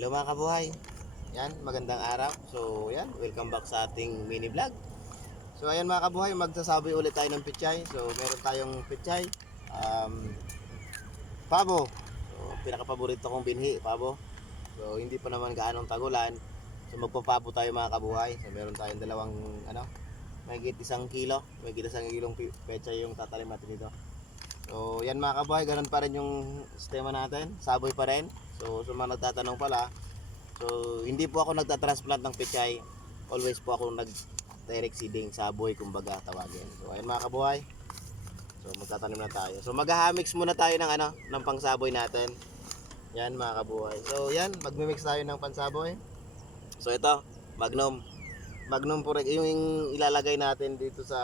Hello mga kabuhay. Yan, magandang araw. So, yan, welcome back sa ating mini vlog. So, ayan mga kabuhay, magsasabi ulit tayo ng pichay. So, meron tayong pichay. Um, pabo. So, pinaka-paborito kong binhi, pabo. So, hindi pa naman gaanong tagulan. So, magpapabo tayo mga kabuhay. So, meron tayong dalawang, ano, mahigit isang kilo. Mahigit isang kilong pechay yung tatalim natin dito. So, yan mga kabuhay, ganun pa rin yung sistema natin. Saboy pa rin. So, sa mga nagtatanong pala, so, hindi po ako nagtatransplant ng pechay. Always po ako nag direct seeding saboy, kumbaga tawagin. So, ayan mga kabuhay. So, magtatanim na tayo. So, maghahamix muna tayo ng ano, ng pangsaboy natin. Yan mga kabuhay. So, yan, magmimix tayo ng pansaboy. So, ito, Magnum. Magnum po rin, yung ilalagay natin dito sa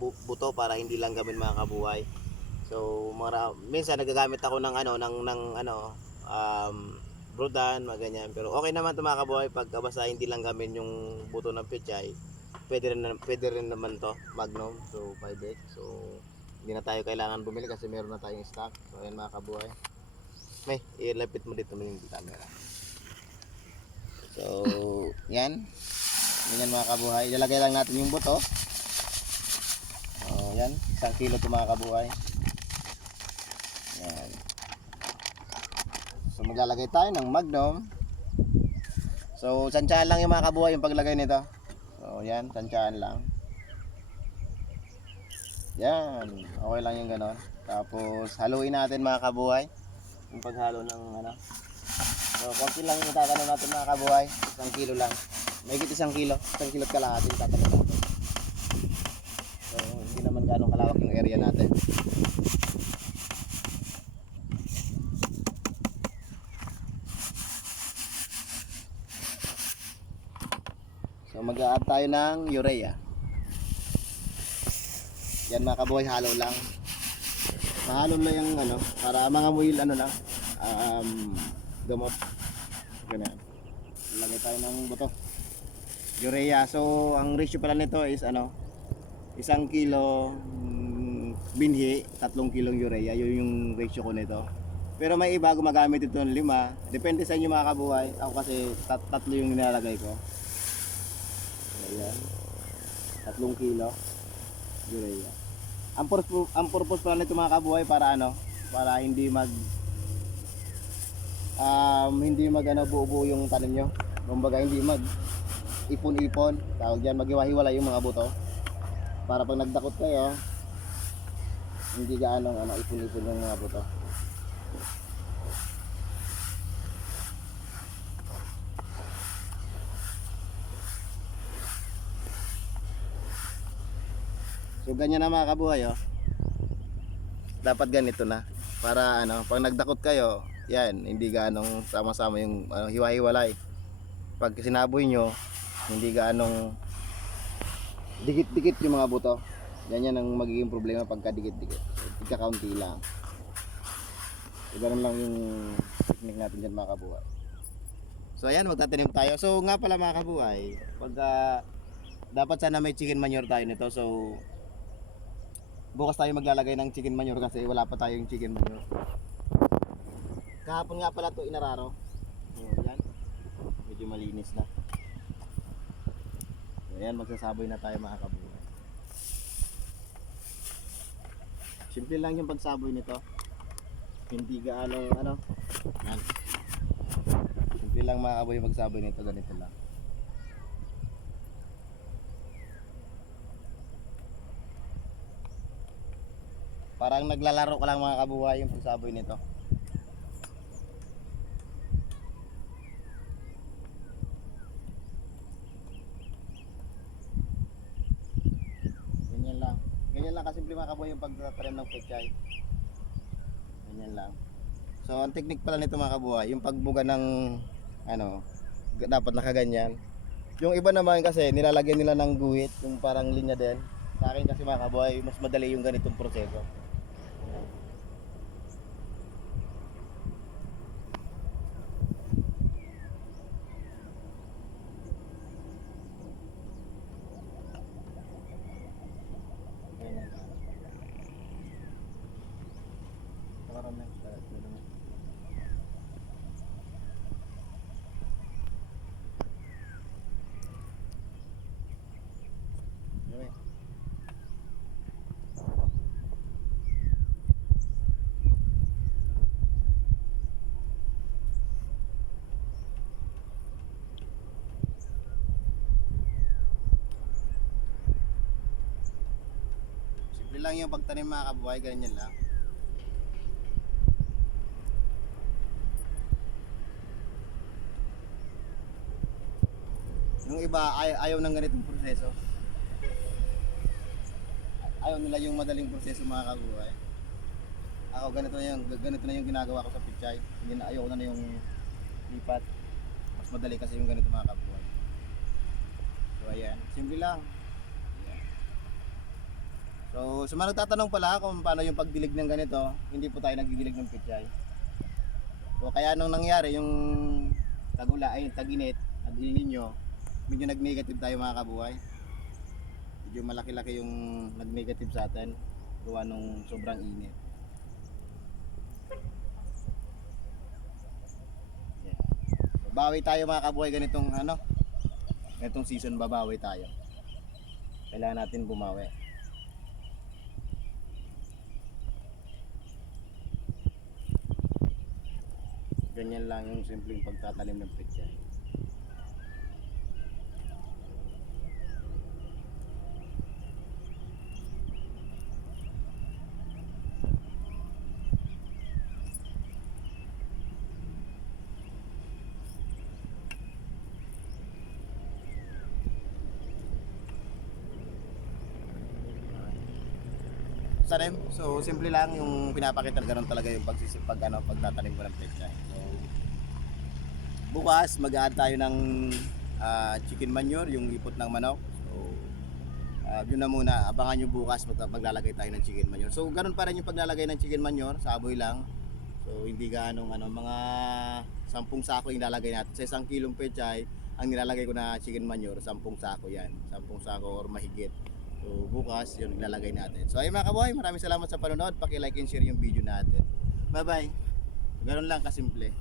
bu- buto para hindi lang gamin mga kabuhay. So, mara, minsan nagagamit ako ng ano, ng, ng ano, um, brudan, mga ganyan. Pero okay naman ito mga kabuhay, pagka basta hindi lang gamin yung buto ng pechay, pwede rin, pwede rin naman to Magnum, so 5X. So, hindi na tayo kailangan bumili kasi meron na tayong stock. So, ayan mga kabuhay. May, ilapit mo dito mo yung camera. So, yan. Ganyan mga kabuhay. Ilalagay lang natin yung buto. Oh, yan. Isang kilo to mga kabuhay. Yan. So maglalagay tayo ng magnum. So tsansyahan lang yung mga kabuhay yung paglagay nito. So yan, tsansyahan lang. Yan, okay lang yung ganon. Tapos haluin natin mga kabuhay. Yung paghalo ng ano. So konti lang yung tatanong natin mga kabuhay. Isang kilo lang. Mahigit isang kilo. Isang kilo at kalahati yung tatanong natin. So hindi naman ganong kalawak yung area natin. So mag-a-add tayo ng urea. Yan mga kabuhay, halo lang. Mahalo lang yung ano, para mga muil ano lang, um, gamot. Ganyan. Lagay tayo ng buto. Urea. So ang ratio pala nito is ano, isang kilo mm, binhi, tatlong kilong urea. Yun yung ratio ko nito. Pero may iba gumagamit ito ng lima. Depende sa inyo mga kabuhay. Ako kasi tat- tatlo yung nilalagay ko. Ayan. Tatlong kilo. Urea. Ang purpose, ang purpose pala nito mga kabuhay para ano? Para hindi mag um, hindi mag ano, buo-buo yung tanim nyo. Kumbaga hindi mag ipon-ipon. Tawag diyan maghiwa-hiwalay yung mga buto. Para pag nagdakot kayo, hindi gaano ano, ipon-ipon yung mga buto. So ganyan na mga kabuhay oh. Dapat ganito na. Para ano, pag nagdakot kayo, yan, hindi gaanong sama-sama yung ano, hiwa-hiwalay. Pag sinaboy nyo, hindi gaanong dikit-dikit yung mga buto. Yan yan ang magiging problema pagka dikit-dikit. Kaunti lang. Ganun lang yung technique natin dyan mga kabuhay. So ayan, magtatanim tayo. So nga pala mga kabuhay, pagka dapat sana may chicken manure tayo nito. So bukas tayo maglalagay ng chicken manure kasi wala pa tayong chicken manure. Kahapon nga pala to inararo. So, yan. Medyo malinis na. Ayan, magsasaboy na tayo mga kabuhay. Simple lang yung pagsaboy nito. Hindi gaano ano. Yan. Simple lang mga kabuhay magsaboy nito. Ganito lang. Parang naglalaro ka lang mga kabuhay yung pagsaboy nito. Ganyan lang. Ganyan lang kasimple mga kabuhay yung pagtatanim ng pechay. Ganyan lang. So ang technique pala nito mga kabuhay, yung pagbuga ng ano, dapat nakaganyan. Yung iba naman kasi nilalagyan nila ng guhit, yung parang linya din. Sa akin kasi mga kabuhay, mas madali yung ganitong proseso. Ganyan lang. Parang na- lang yung pagtanim mga kabuhay, ganyan lang. Yung iba ay ayaw ng ganitong proseso. Ayaw nila yung madaling proseso mga kabuhay. Ako ganito na yung ganito na yung ginagawa ko sa pichay. Hindi na ayaw na na yung lipat. Mas madali kasi yung ganito mga kabuhay. So ayan, simple lang. So sa mga nagtatanong pala kung paano yung pagdilig ng ganito, hindi po tayo nagdidilig ng pichay. So kaya nung nangyari yung tagula ay taginit, at ninyo, medyo nag-negative tayo mga kabuhay. Medyo malaki-laki yung nag-negative sa atin gawa nung sobrang init. Yan. So, tayo mga kabuhay ganitong ano, ganitong season babawi tayo. Kailangan natin bumawi. Ganyan lang yung simpleng pagtatanim ng pechay. Tanim. So simple lang yung pinapakita ganun talaga yung pagsisip pag ano pagtatanim ko ng pechay. So bukas mag-add tayo ng ah, chicken manure, yung ipot ng manok. So ah, yun na muna, abangan nyo bukas pag maglalagay tayo ng chicken manure. So ganun pa rin yung paglalagay ng chicken manure, saboy lang. So hindi gaano ano mga sampung sako yung lalagay natin. Sa isang kilong pechay, ang nilalagay ko na chicken manure, sampung sako yan. Sampung sako or mahigit. So bukas yun ilalagay natin. So ayun mga kaboy, maraming salamat sa panonood. Paki-like and share yung video natin. Bye bye. Ganun lang kasimple.